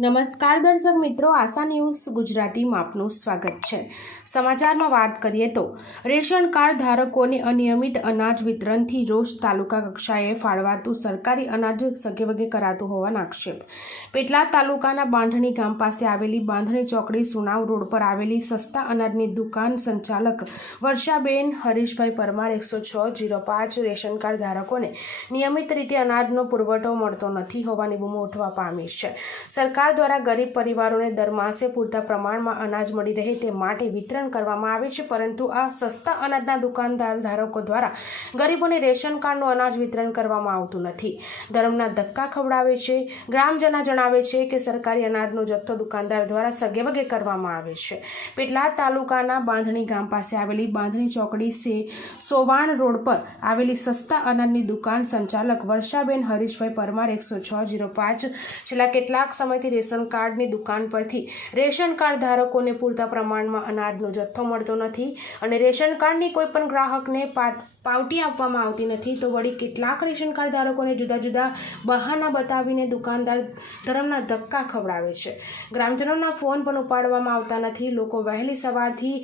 નમસ્કાર દર્શક મિત્રો, આશા ન્યૂઝ ગુજરાતીમાં આપનું સ્વાગત છે. સમાચારમાં વાત કરીએ તો, રેશન કાર્ડ ધારકોને અનિયમિત અનાજ વિતરણથી રોજ તાલુકા કક્ષાએ ફાળવાતું સરકારી અનાજ સગેવગે કરાતું હોવાના આક્ષેપ. પેટલાદ તાલુકાના બાંધણી ગામ પાસે આવેલી બાંધણી ચોકડી સુનાવ રોડ પર આવેલી સસ્તા અનાજની દુકાન સંચાલક વર્ષાબેન હરીશભાઈ પરમાર એકસો છ જીરો પાંચ રેશન કાર્ડ ધારકોને નિયમિત રીતે અનાજનો પુરવઠો મળતો નથી હોવાની બૂમો ઉઠવા પામી છે. સરકાર દ્વારા ગરીબ પરિવારોને દર માસે પૂરતા પ્રમાણમાં અનાજ મળી રહે તે માટે વિતરણ કરવામાં આવે છે, પરંતુ આ સસ્તા અનાજના દુકાનદાર ધારકો દ્વારા ગરીબોને રેશન કાર્ડનું અનાજ વિતરણ કરવામાં આવતું નથી. ધર્મના ધક્કા ખવડાવે છે. ગ્રામજના જણાવે છે કે સરકારી અનાજનો જથ્થો દુકાનદાર દ્વારા સગેવગે કરવામાં આવે છે. પેટલાદ તાલુકાના બાંધણી ગામ પાસે આવેલી બાંધણી ચોકડી સે સોવાણ રોડ પર આવેલી સસ્તા અનાજની દુકાન સંચાલક વર્ષાબેન હરીશભાઈ પરમાર એકસો છ જીરો પાંચ છેલ્લા કેટલાક સમયથી રેશન કાર્ડની દુકાન પરથી રેશન કાર્ડ ધારકોને પૂરતા પ્રમાણમાં અનાજનો જથ્થો મળતો નથી અને રેશન કાર્ડની કોઈપણ ગ્રાહકને પા- પાવતી આપવામાં આવતી નથી. તો વળી કેટલાક રેશન કાર્ડ ધારકોને જુદા જુદા બહાના બતાવીને દુકાનદાર ધર્મના ધક્કા ખવડાવે છે. ગ્રામજનોના ફોન પણ ઉપાડવામાં આવતા નથી. લોકો વહેલી સવારથી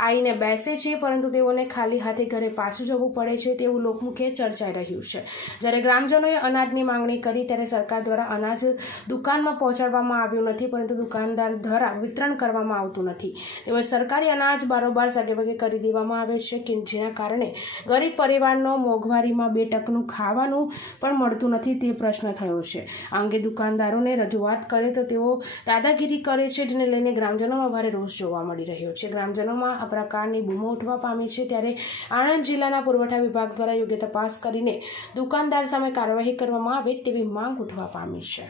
આવીને બેસે છે, પરંતુ તેઓને ખાલી હાથે ઘરે પાછું જવું પડે છે તેવું લોકમુખે ચર્ચાઈ રહ્યું છે. જ્યારે ગ્રામજનોએ અનાજની માંગણી કરી ત્યારે સરકાર દ્વારા અનાજ દુકાનમાં પહોંચાડવામાં આવ્યું નથી, પરંતુ દુકાનદાર દ્વારા વિતરણ કરવામાં આવતું નથી. તેમજ સરકારી અનાજ બારોબાર સગેવગે કરી દેવામાં આવે છે કે જેના કારણે ગરીબ પરિવારનો મોંઘવારીમાં બે ટકનું ખાવાનું પણ મળતું નથી તે પ્રશ્ન થયો છે. આ અંગે દુકાનદારોને રજૂઆત કરે તો તેઓ દાદાગીરી કરે છે જેને લઈને ગ્રામજનોમાં ભારે રોષ જોવા મળી રહ્યો છે. ગ્રામજનોમાં આ પ્રકારની બૂમો ઉઠવા પામી છે ત્યારે આણંદ જિલ્લાના પુરવઠા વિભાગ દ્વારા યોગ્ય તપાસ કરીને દુકાનદાર સામે કાર્યવાહી કરવામાં આવે તેવી માંગ ઉઠવા પામી છે.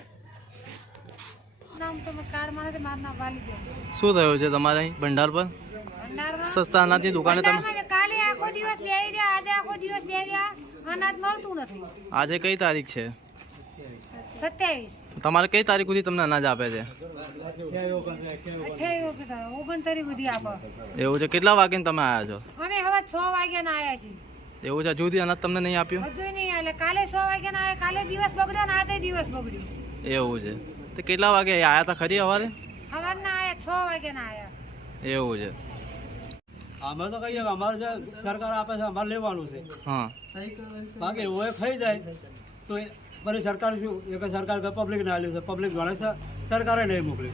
શું થયું છે તમારે ભંડાર પર? ભંડારમાં સસ્તા અનાજની દુકાને તમે ભંડારમાં મેં કાલે આખો દિવસ બેહી રહ્યા આજે આખો દિવસ રહ્યા અનાજ મળતું નથી. આજે કઈ તારીખ છે? સત્યાવીસ. તમારે કઈ તારીખ સુધી તમને અનાજ આપે છે? એવું છે? કેટલા વાગે તમે આવ્યા છો? અમે હવે છ વાગ્યાના આવ્યા છીએ. એવું છે? હજુ સુધી અનાજ તમને નહીં આપ્યું? હજુ નહીં એટલે કાલે છ વાગ્યાના આવ્યા કાલે દિવસ બગડ્યો ને આજે દિવસ બગડ્યો. એવું છે. તો કેટલા વાગે આવ્યા હતા ખરી સવારે? સવારના આવ્યા છ વાગ્યાના આવ્યા એવું છે. અમે તો કહીએ અમારે જે સરકાર આપે છે અમારે લેવાનું છે. હા. બાકી એવું ખાઈ જાય. તો પછી સરકાર શું કે સરકાર પબ્લિકને લે છે. પબ્લિક જોડે છે સરકારે નહીં મોકલી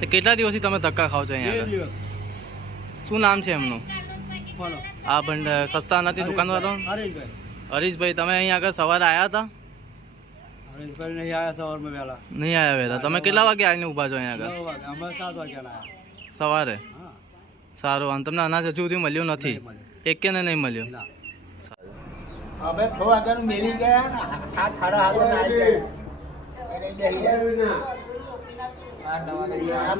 તો કેટલા દિવસથી તમે ધક્કા ખાવ છો અહીંયા શું નામ છે એમનું? આ ભંડ સસ્તા નથી દુકાનવાળો હરીશભાઈ. તમે અહીંયા આગળ સવારે આવ્યા હતા? હરીશભાઈ નહીં આવ્યા સવારમાં વહેલા. નહીં આવ્યા વહેલા. તમે કેટલા વાગે. આવીને ઊભા છો અહીંયા આગળ? અમે સાત વાગ્યા સવારે? સારું અને તમને અનાજ હજુ સુધી મળ્યું નથી. એક કે નહીં મળ્યું? અમે છ વાગ્યાનું મેલી ગયા ને આ ગયા. આ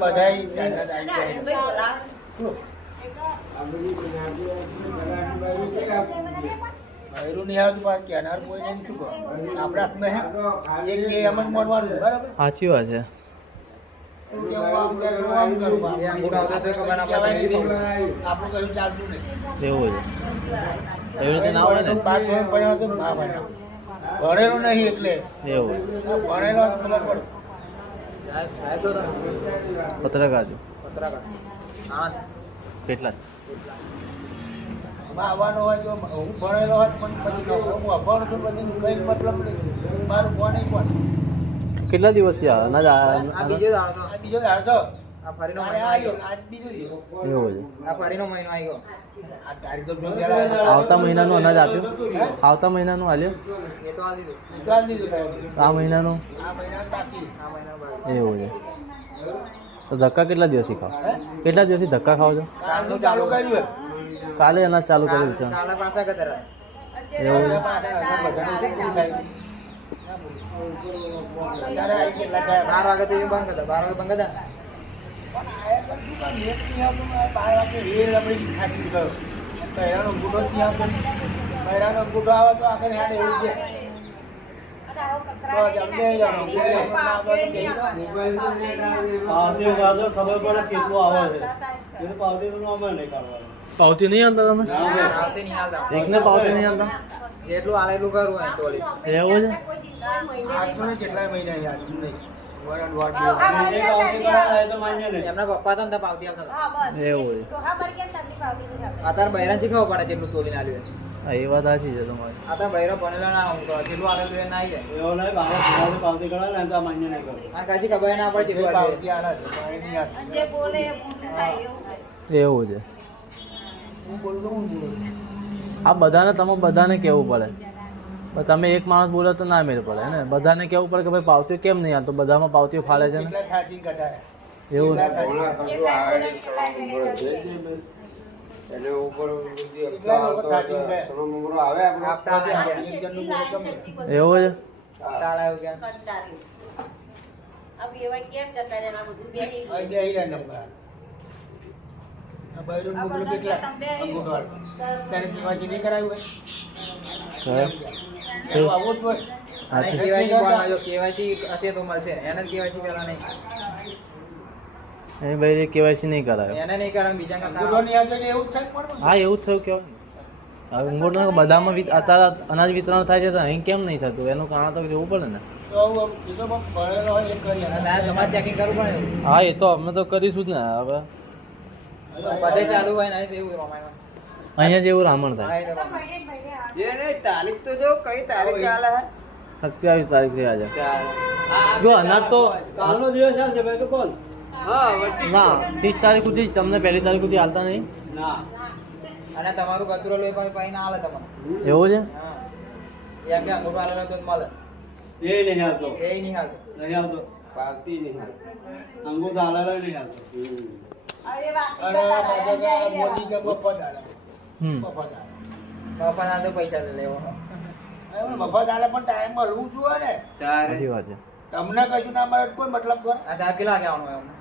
મળવાનું સાચી વાત છે. ભણેલો નહીં એટલે એવું ભણેલો ખબર પડે પત્રકાર છો કેટલા આવવાનો હોય તો હું ભણેલો હોત પણ પછી હું અભણ છું પછી કઈ મતલબ નહીં મારું કોણ કોણ કેટલા દિવસ થયા? અનાજ આ બીજો દાડો તો. કાલે આવ્યો. આજ બીજો દિવસ. એવું છે. આ તારીખ તો આવતા મહિનાનું અનાજ આપ્યું? આવતા મહિનાનું આલ્યું દીધું. આ મહિનાનું? આ મહિના બાકી. એવું છે. તો ધક્કા કેટલા દિવસથી ખાવ? કેટલા દિવસથી ધક્કા ખાવ છો? ચાલુ કર્યું કાલે અનાજ ચાલુ કરી દીધું એવું છે. બાર વાગે તો એ બંધ બાર વાગે બંધ પહેરાનો પહેરાનો ગુડો આવે તો આગળ હેડ એવું છે પાવતી ખબર પડે કેટલું આવે છે પાવતી તો અમે નહીં આવતા પાવતી નહીં આલતા તમે ના એકને પાવતી નહીં આલતા એટલું આલેલું કરું એમ તો એવું છે? આજનું કેટલાય મહિના કરાવે તો નહીં. એમના પપ્પા હતા. ને પાવતી. એવું. તો આવતી નથી આપણે? અત્યારે બૈરા શીખવા પડે જેટલું હોય. હા એ વાત સાચી છે તમારી. અત્યારે બૈરા ભણેલા ના હું તો જેટલું આલેલું એ ના આવી જાય. એવો નહીં બાબા ભણાવે પાવતી કરાવે ને તો માન્ય નહીં કરે. અને કશી ખબર ના પડે જેટલું પાવતી એવું. છે. હું બોલું તો હું બોલું? આ બધાને તમે બધાને કહેવું પડે? તમે એક માણસ બોલે તો ના મેળ પડે ને? બધાને કહેવું પડે કે ભાઈ પાવતીઓ કેમ નહીં હાલતો? બધામાં પાવતીઓ ફાળે છે ને? એવું એવું બૈરું મોકલું કેટલા? અંગૂઠો તારે KYC નહીં કરાવ્યું હોય? આવું જ હોય. અને કોણ જો KYC હશે તો મળશે. એને જ કેવાયસી પેલા નહીં. એ ભાઈ કેવાયસી નહીં કરાયો. એને નહીં કરે બીજા એવું થાય હા એવું જ થયું કેવું? હવે ઊંઘોટનો બધામાં અત્યારે અનાજ વિતરણ થાય છે તો અહીં કેમ નહીં થતું? એનું કારણ તો જોવું પડે ને. કરવું હા એ તો અમે તો કરીશું જ ને હવે. બધે ચાલુ હોય ને એવું રામાયણ અહીંયા જેવું રામણ થાય. એ નહીં તારીખ તો જો કઈ તારીખ ચાલે હે? સત્યાવીસ તારીખથી આજે જો અનાજ તો કાલનો દિવસ આવશે ભાઈ તો કોણ ના ત્રીસ તારીખ સુધી તમને પહેલી તારીખ સુધી હાલતા નહીં? ના. અને તમારું કચરો લોહી પણ પાઈ ના હાલે તમને. એવું છે? એમ કે અંગૂઠો હાલે તો મળે. એ નહીં હાલતો. એ નહીં હાલતો. નહીં હાલતો. પાકતી નહીં હાલતો અંગુ હાલે નહીં આવતો મફત આલે પૈસા લઈ લેવો. હવે મફત આલે પણ ટાઈમ મળવું જોઈએ ને. સાચી વાત છે. તમને કશું ના મળે કોઈ મતલબ કરો? આ સાહેબ કેટલા વાગે આવવાનું હોય અમને?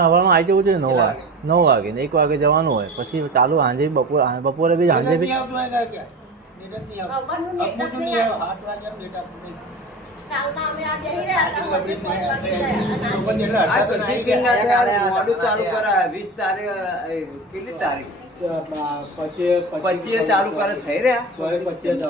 હવાનું આવી જવું જોઈએ નવ વાગે. નવ વાગે ને એક વાગે જવાનું હોય. પછી ચાલુ સાંજે બપોર બપોરે બી સાંજે બી આવતું હોય કે અમે આ બેહી રહ્યા હતા, પછી પાંચ વાગે ગયા. આ બી ના થાય. મોડું ચાલુ કરાય. વીસ તારીખ કેટલી તારીખ પછી પચીસ ચાલુ કરે થઈ રહ્યા પચીસ